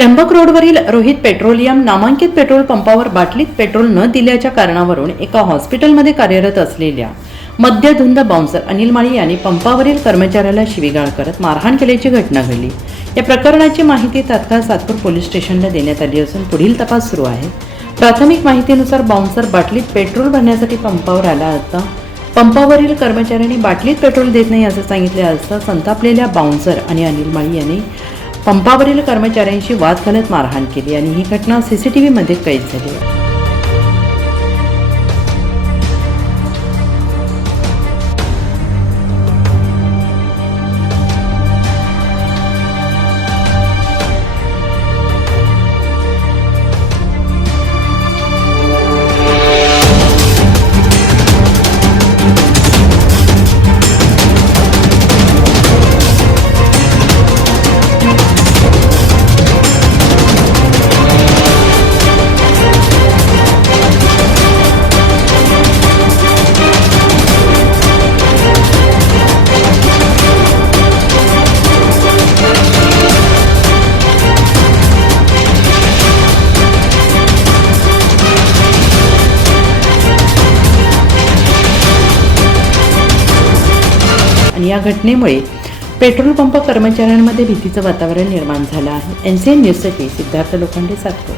त्र्यंबक रोडवरील रोहित पेट्रोलियम नामांकित पेट्रोल पंपावर बाटलीत पेट्रोल न दिल्याच्या कारणावरून एका हॉस्पिटलमध्ये कार्यरत असलेल्या मद्यधुंद बाउन्सर अनिल माळी यांनी पंपावरील कर्मचाऱ्याला शिवीगाळ करत मारहाण केल्याची घटना घडली। या प्रकरणाची माहिती तात्काळ सातपूर पोलीस स्टेशनला देण्यात आली असून पुढील तपास सुरू आहे। प्राथमिक माहितीनुसार बाउन्सर बाटलीत पेट्रोल भरण्यासाठी पंपावर आला असता पंपावरील कर्मचाऱ्यांनी बाटलीत पेट्रोल देत नाही असं सांगितले असता संतापलेल्या बाउन्सर आणि अनिल माळी यांनी पंपावरील कर्मचाऱ्यांशी वाद घालत मारहाण केली आणि ही घटना सीसीटीव्ही मध्ये कैद झाली। या घटनेमुळे पेट्रोल पंप कर्मचाऱ्यांमध्ये भीतीचं वातावरण निर्माण झालं आहे। एनसीएन न्यूजसाठी सिद्धार्थ लोखंडे, सातपूर।